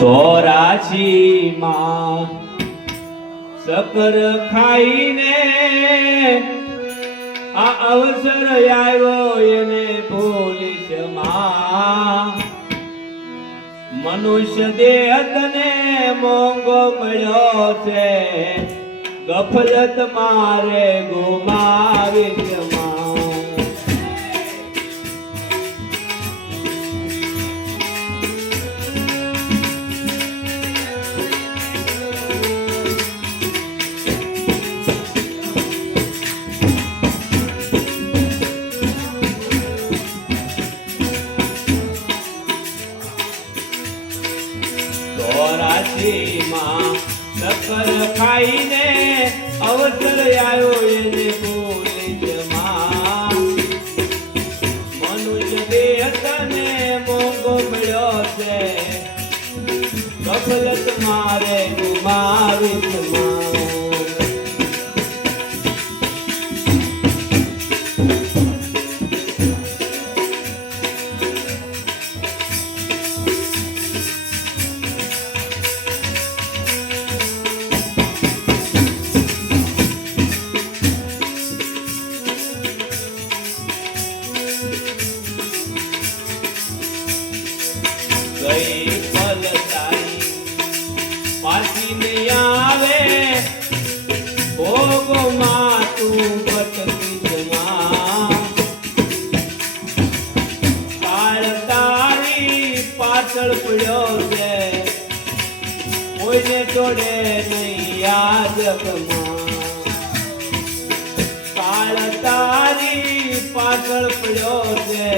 સોરાશી માં સકર ખાઈને આ અવસર આવ્યો એને પોલીસ મનુષ્ય દેહ તને મોંઘો મળ્યો છે, ગફલત મારે ગુમાવી ખાઈને અવસર આવ્યો એને પોલીસમાં મનુષ્ય દેહ તને મોંઘો મળ્યો છે. કફલત મારે ગુમાવી કાળ તારી પાછળ પડ્યો છે.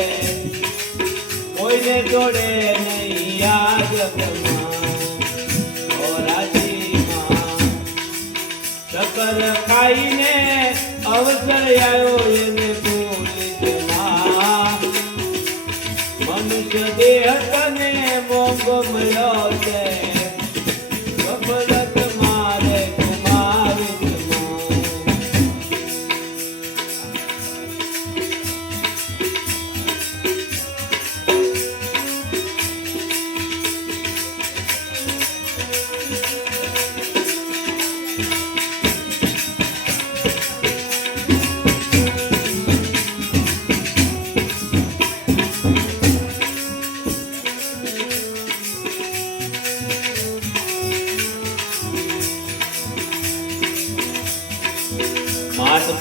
કોઈને જોડે ચક્કર ખાઈને અવસર આવ્યો એને પોલીસમાં મનુષ્ય દેહ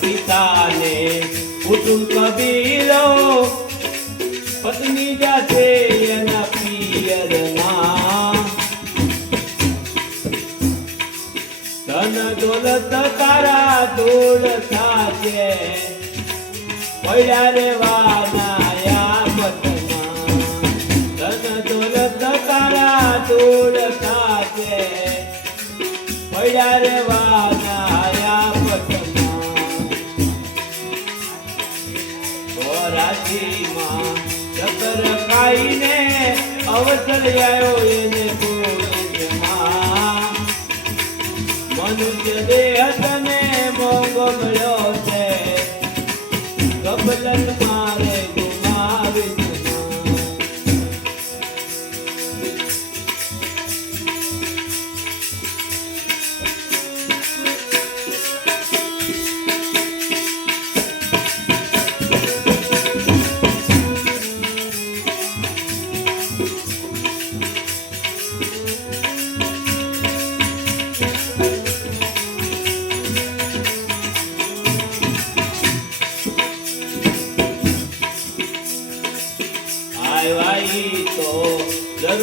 પિતાને કુટુંબ કબીલો. પત્ની જાતે એના પિયરમાં. ધન દોલત તારા દોડ થાશે પડ્યા રેવાના યામતમાં ધન દોલત તારા દોડ થાશે પડ્યા રેવાના ચોરાશીમાં ચક્કર ખાઈને અવસર આવ્યો એને મનુષ્ય દેહ તને મોંઘો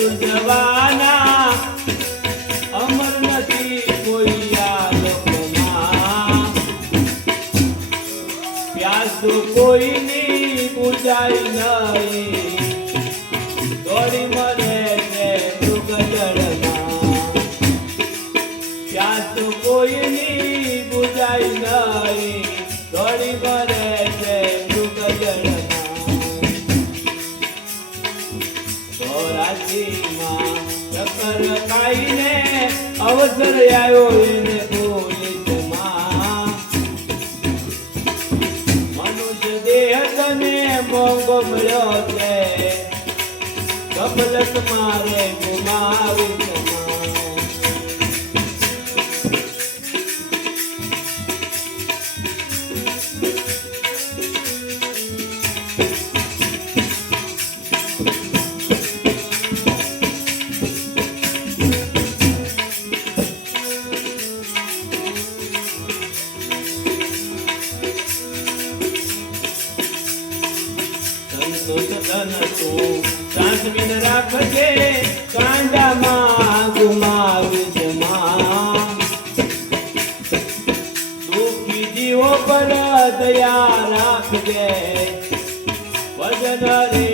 જરૂર જવાના અમર નથી કોઈ આ લોકમાં. પ્યાસ તો કોઈની બુજાઈ નહીં, દોડી મરે છે મૃગ જળમાં પ્યાસ તો કોઈની બુજાઈ નહીં કાઈને અવસર આવ્યો એને મનુષ્ય દેહ તને મોંઘો મળ્યો છે. કપલક મારે ગુમાવી તો જાસમીન રાખજે કાંડામાં ગુમાવજે માં. દુઃખી જીવો પર દયા રાખજે. વજન રે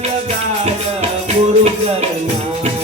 लगाव गुरु करना